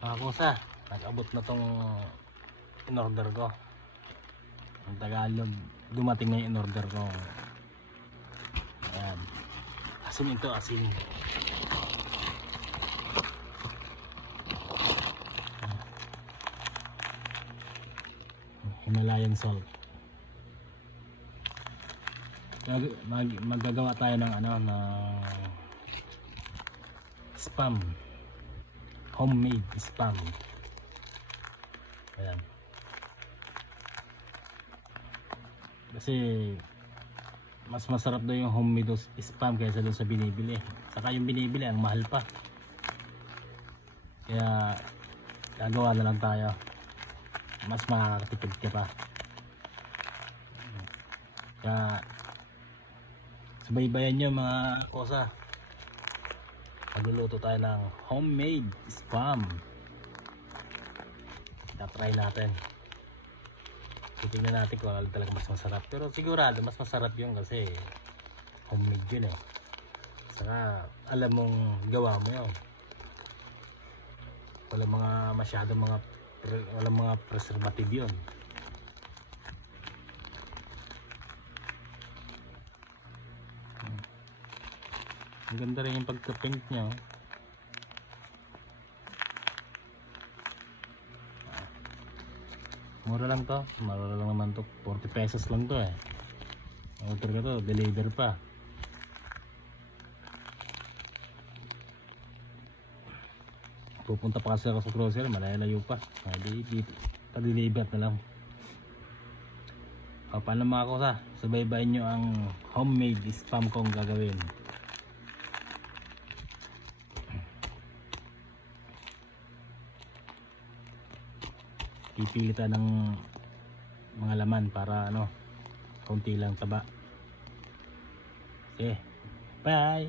Mga kusa, nag-abot na tong in-order ko. Ang Tagalog, dumating na yung in-order ko. Ayan. Asin ito, asin. Himalayan salt. Magagawa tayo ng spam. Homemade spam. Ayan. Kasi mas masarap daw yung homemade spam kaysa doon sa binibili. Saka yung binibili ang mahal pa. Kaya gagawa na lang tayo. Mas makakatipid ka pa. Kaya subaybayan nyo mga kosa. Magluluto tayo ng homemade spam. Try natin. Titingnan natin kung ano talaga mas masarap. Pero sigurado mas masarap yun kasi homemade yun eh. Saka alam mong gawa mo yun. Walang mga preservative yun. Ang ganda rin yung pagka-paint nya. Mura lang to. Mura lang naman to. 40 pesos lang to eh. Order ka to, deliver pa. Pupunta pa kasi ako sa grocery, malayo pa. Pa-deliver na lang. O, paano mga kosa? Subaybayin nyo ang homemade spam kong gagawin. Pipili tayo ng mga laman para kaunti lang taba. Okay, bye.